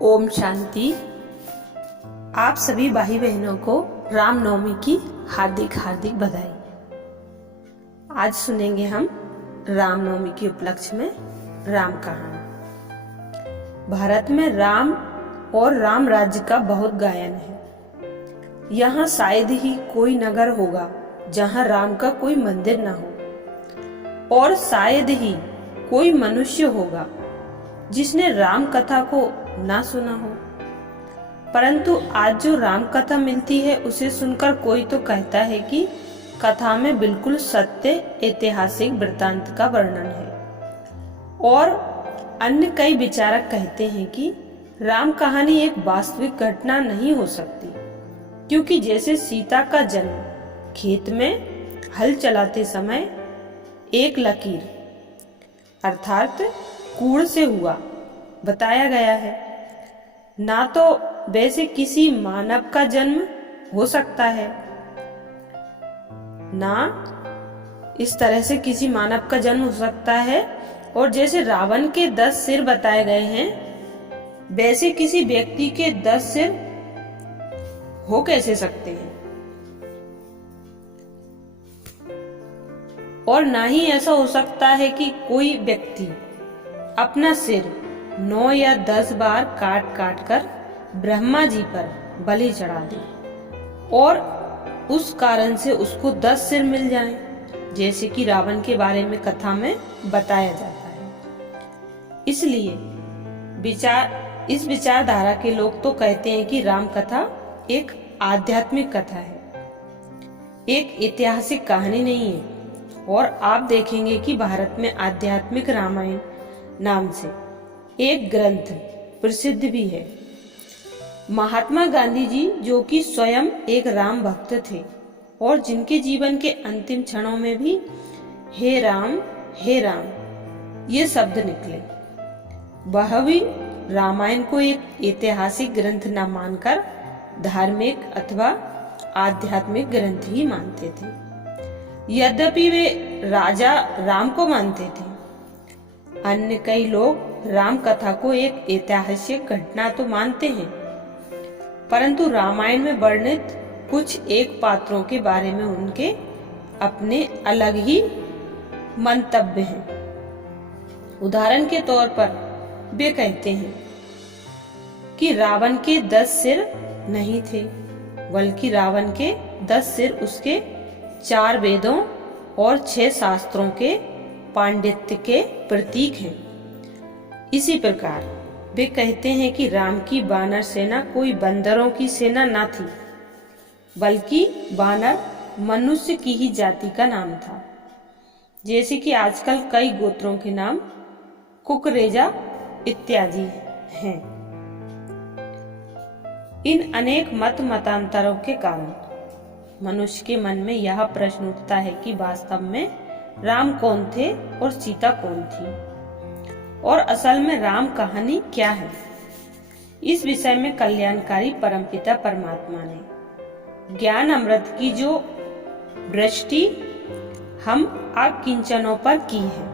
ओम शांति। आप सभी भाई बहनों को रामनवमी की हार्दिक हार्दिक बधाई। आज सुनेंगे हम रामनवमी के उपलक्ष्य में राम कहानी। भारत में राम और राम राज्य का बहुत गायन है। यहाँ शायद ही कोई नगर होगा जहाँ राम का कोई मंदिर न हो, और शायद ही कोई मनुष्य होगा जिसने राम कथा को ना सुना हो। परंतु आज जो राम कथा मिलती है उसे सुनकर कोई तो कहता है कि कथा में बिल्कुल सत्य ऐतिहासिक वृत्तांत का वर्णन है, और अन्य कई विचारक कहते हैं कि राम कहानी एक वास्तविक घटना नहीं हो सकती, क्योंकि जैसे सीता का जन्म खेत में हल चलाते समय एक लकीर अर्थात कूड़ से हुआ बताया गया है, ना तो वैसे किसी मानव का जन्म हो सकता है, ना इस तरह से किसी मानव का जन्म हो सकता है। और जैसे रावण के 10 सिर बताए गए हैं, वैसे किसी व्यक्ति के 10 सिर हो कैसे सकते हैं, और ना ही ऐसा हो सकता है कि कोई व्यक्ति अपना सिर 9 या 10 बार काट काट कर ब्रह्मा जी पर बलि चढ़ा दे और उस कारण से उसको 10 सिर मिल जाएं, जैसे कि रावण के बारे में कथा में बताया जाता है। इसलिए इस विचारधारा के लोग तो कहते हैं कि राम कथा एक आध्यात्मिक कथा है, एक ऐतिहासिक कहानी नहीं है। और आप देखेंगे कि भारत में आध्यात्मिक रामायण नाम से एक ग्रंथ प्रसिद्ध भी है। महात्मा गांधी जी, जो कि स्वयं एक राम भक्त थे और जिनके जीवन के अंतिम क्षणों में भी हे राम ये शब्द निकले, वह भी रामायण को एक ऐतिहासिक ग्रंथ न मानकर धार्मिक अथवा आध्यात्मिक ग्रंथ ही मानते थे। यद्यपि वे राजा राम को मानते थे, अन्य कई लोग राम कथा को एक ऐतिहासिक घटना तो मानते हैं, परंतु रामायण में वर्णित कुछ एक पात्रों के बारे में उनके अपने अलग ही मंतव्य हैं। उदाहरण के तौर पर वे कहते हैं कि रावण के 10 सिर नहीं थे, बल्कि रावण के 10 सिर उसके 4 वेदों और 6 शास्त्रों के पांडित्य के प्रतीक हैं। इसी प्रकार वे कहते हैं कि राम की वानर सेना कोई बंदरों की सेना न थी, बल्कि वानर मनुष्य की ही जाति का नाम था। जैसे कि आजकल कई गोत्रों के नाम कुकरेजा इत्यादि हैं। इन अनेक मतांतरों के कारण मनुष्य के मन में यह प्रश्न उठता है कि वास्तव में राम कौन थे और सीता कौन थी, और असल में राम कहानी क्या है। इस विषय में कल्याणकारी परमपिता परमात्मा ने ज्ञान अमृत की जो वृष्टि हम अकिंचनों पर की है,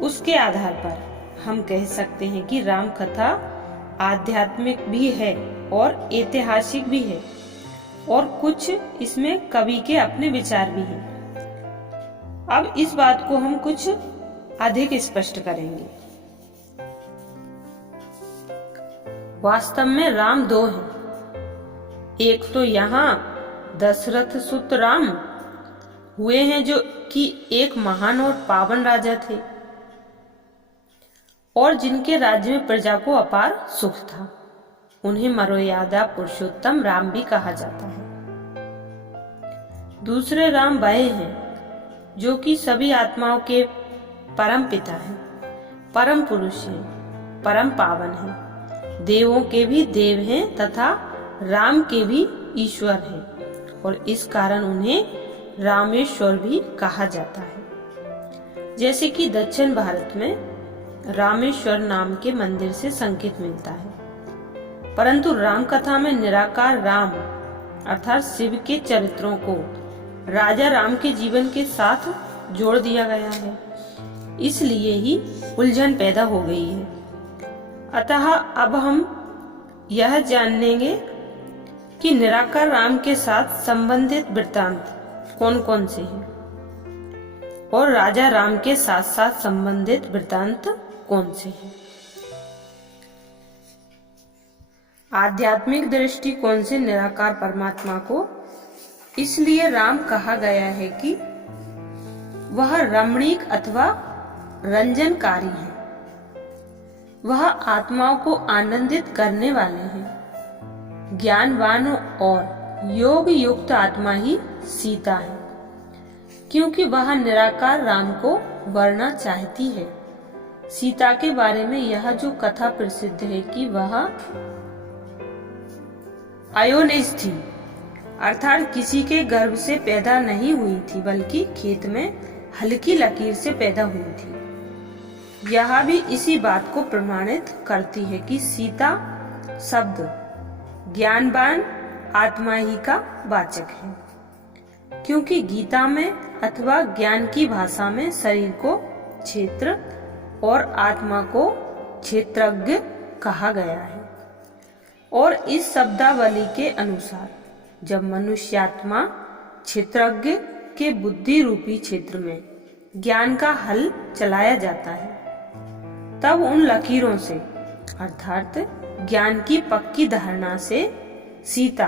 उसके आधार पर हम कह सकते हैं कि राम कथा आध्यात्मिक भी है और ऐतिहासिक भी है, और कुछ इसमें कवि के अपने विचार भी हैं। अब इस बात को हम कुछ अधिक स्पष्ट करेंगे। वास्तव में राम 2 हैं। एक तो यहाँ दशरथ सुत राम हुए हैं, जो कि एक महान और पावन राजा थे और जिनके राज्य में प्रजा को अपार सुख था। उन्हें मर्यादा पुरुषोत्तम राम भी कहा जाता है। दूसरे राम वह हैं जो कि सभी आत्माओं के परम पिता हैं, परम पुरुष हैं, परम पावन हैं, देवों के भी देव हैं तथा राम के भी ईश्वर हैं, और इस कारण उन्हें रामेश्वर भी कहा जाता है। जैसे कि दक्षिण भारत में रामेश्वर नाम के मंदिर से संकेत मिलता है। परंतु राम कथा में निराकार राम अर्थात शिव के चरित्रों को राजा राम के जीवन के साथ जोड़ दिया गया है, इसलिए ही उलझन पैदा हो गई है। अतः अब हम यह जानेंगे कि निराकार राम के साथ संबंधित वृत्तांत कौन कौन से हैं और राजा राम के साथ साथ संबंधित वृत्तांत कौन से हैं। आध्यात्मिक दृष्टिकोण से निराकार परमात्मा को इसलिए राम कहा गया है कि वह रमणीक अथवा रंजनकारी है। वह आत्माओं को आनंदित करने वाले हैं। ज्ञानवान और योग युक्त आत्मा ही सीता है, क्योंकि वह निराकार राम को वरना चाहती है। सीता के बारे में यह जो कथा प्रसिद्ध है कि वह अयोनिज थी, अर्थात किसी के गर्भ से पैदा नहीं हुई थी, बल्कि खेत में हल्की लकीर से पैदा हुई थी। यह भी इसी बात को प्रमाणित करती है कि सीता शब्द ज्ञानवान आत्मा ही का वाचक है, क्योंकि गीता में अथवा ज्ञान की भाषा में शरीर को क्षेत्र और आत्मा को क्षेत्रज्ञ कहा गया है। और इस शब्दावली के अनुसार जब मनुष्यात्मा क्षेत्रज्ञ के बुद्धि रूपी क्षेत्र में ज्ञान का हल चलाया जाता है, तब उन लकीरों से अर्थात ज्ञान की पक्की धारणा से सीता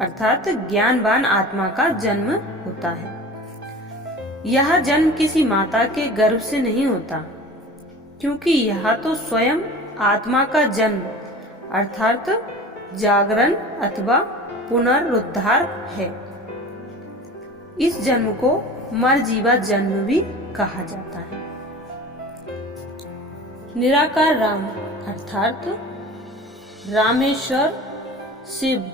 अर्थात ज्ञानवान आत्मा का जन्म होता है। यह जन्म किसी माता के गर्भ से नहीं होता, क्योंकि यह तो स्वयं आत्मा का जन्म अर्थात जागरण अथवा पुनरुद्धार है। इस जन्म को मरजीवा जन्म भी कहा जाता है। निराकार राम अर्थात रामेश्वर शिव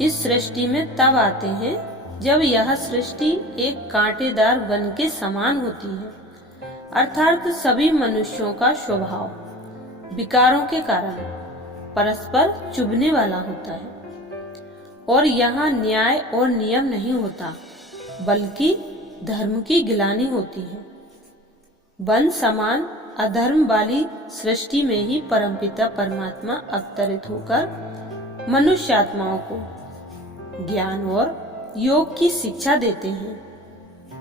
इस सृष्टि में तब आते हैं जब यह सृष्टि एक कांटेदार वन के समान होती है, अर्थात सभी मनुष्यों का स्वभाव विकारों के कारण परस्पर चुभने वाला होता है और यहाँ न्याय और नियम नहीं होता, बल्कि धर्म की गिलानी होती है। वन समान अधर्म वाली सृष्टि में ही परमपिता परमात्मा अवतरित होकर मनुष्य आत्माओं को ज्ञान और योग की शिक्षा देते हैं,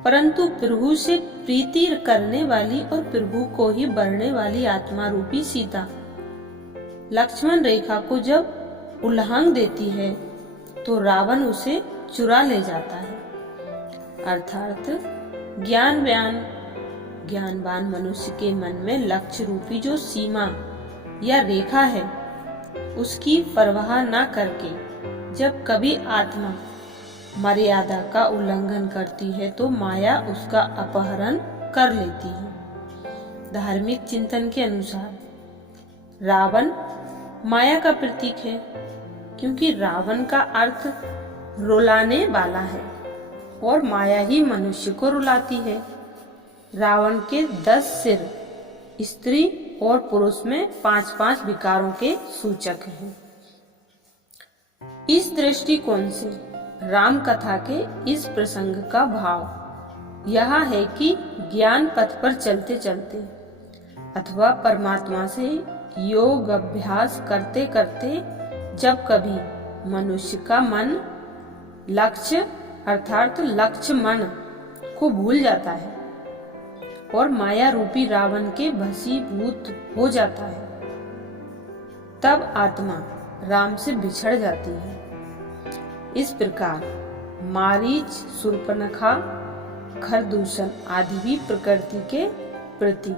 परंतु प्रभु से प्रीति करने वाली और प्रभु को ही बढ़ने वाली आत्मा रूपी सीता लक्ष्मण रेखा को जब उल्लंघन देती है तो रावण उसे चुरा ले जाता है। अर्थात ज्ञानवान मनुष्य के मन में लक्ष्य रूपी जो सीमा या रेखा है उसकी परवाह न करके जब कभी आत्मा मर्यादा का उल्लंघन करती है तो माया उसका अपहरण कर लेती है। धार्मिक चिंतन के अनुसार रावण माया का प्रतीक है, क्योंकि रावण का अर्थ रुलाने वाला है और माया ही मनुष्य को रुलाती है। रावण के 10 सिर स्त्री और पुरुष में 5-5 विकारों के सूचक हैं। इस दृष्टिकोण से राम कथा के इस प्रसंग का भाव यह है कि ज्ञान पथ पर चलते चलते अथवा परमात्मा से योग अभ्यास करते करते जब कभी मनुष्य का मन लक्ष्य अर्थात लक्ष्य मन को भूल जाता है और माया रूपी रावण के भसीभूत हो जाता है, तब आत्मा राम से बिछड़ जाती है। इस प्रकार मारीच, शूर्पणखा, खरदूषण आदि भी प्रकृति के प्रति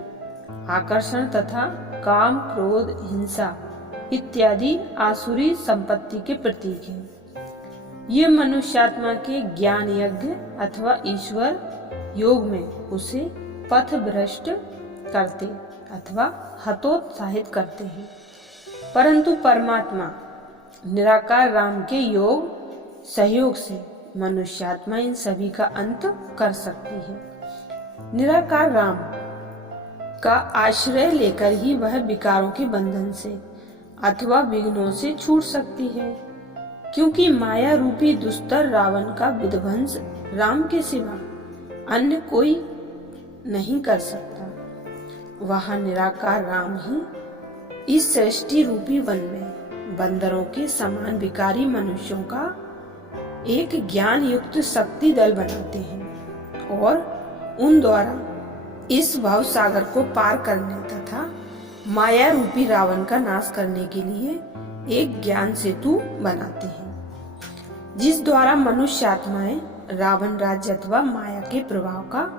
आकर्षण तथा काम, क्रोध, हिंसा इत्यादि आसुरी संपत्ति के प्रतीक हैं। ये मनुष्यात्मा के ज्ञान यज्ञ अथवा ईश्वर योग में उसे पथ भ्रष्ट करते अथवा हतोत्साहित करते हैं, परंतु परमात्मा निराकार राम के योग सहयोग से मनुष्यात्मा इन सभी का अंत कर सकती है। निराकार राम का आश्रय लेकर ही वह विकारों के बंधन से अथवा विघ्नों से छूट सकती है, क्योंकि माया रूपी दुस्तर रावण का विध्वंस राम के सिवा अन्य कोई नहीं कर सकता। वह निराकार राम ही इस सृष्टि रूपी वन में बंदरों के समान विकारी मनुष्यों का एक ज्ञान युक्त शक्ति दल बनाते हैं और उन द्वारा इस भव सागर को पार करने तथा माया रूपी रावण का नाश करने के लिए एक ज्ञान सेतु बनाते हैं, जिस द्वारा मनुष्य आत्माएं रावण राज्य अथवा माया के प्रभाव का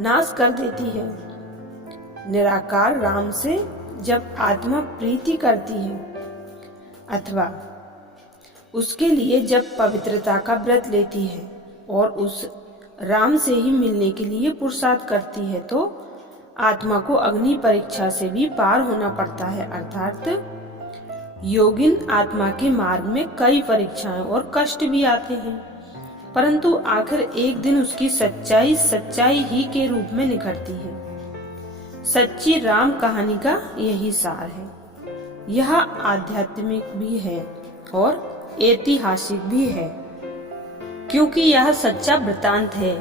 नाश कर देती है। निराकार राम से जब आत्मा प्रीति करती है अथवा उसके लिए जब पवित्रता का व्रत लेती है और उस राम से ही मिलने के लिए पुरुषार्थ करती है, तो आत्मा को अग्नि परीक्षा से भी पार होना पड़ता है। अर्थात योगिन आत्मा के मार्ग में कई परीक्षाएं और कष्ट भी आते हैं, परंतु आखिर एक दिन उसकी सच्चाई सच्चाई ही के रूप में निखरती है। सच्ची राम कहानी का यही सार है। यह आध्यात्मिक भी है और ऐतिहासिक भी है, क्योंकि यह सच्चा वृतांत है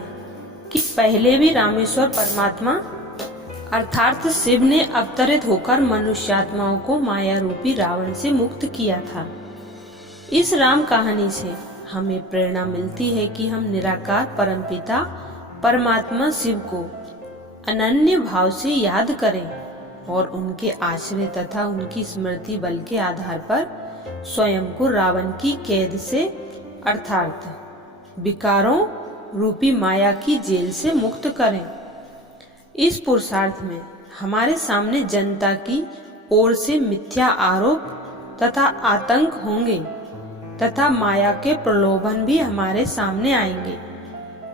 कि पहले भी रामेश्वर परमात्मा अर्थात शिव ने अवतरित होकर मनुष्यात्माओं को माया रूपी रावण से मुक्त किया था। इस राम कहानी से हमें प्रेरणा मिलती है कि हम निराकार परमपिता परमात्मा शिव को अनन्य भाव से याद करें और उनके आश्रय तथा उनकी स्मृति बल के आधार पर स्वयं को रावण की कैद से अर्थात विकारों रूपी माया की जेल से मुक्त करें। इस पुरुषार्थ में हमारे सामने जनता की ओर से मिथ्या आरोप तथा आतंक होंगे तथा माया के प्रलोभन भी हमारे सामने आएंगे,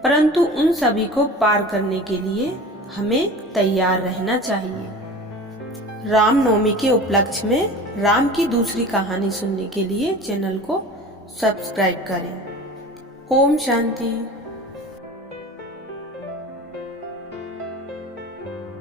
परंतु उन सभी को पार करने के लिए हमें तैयार रहना चाहिए। रामनवमी के उपलक्ष्य में राम की दूसरी कहानी सुनने के लिए चैनल को सब्सक्राइब करें। ओम शांति।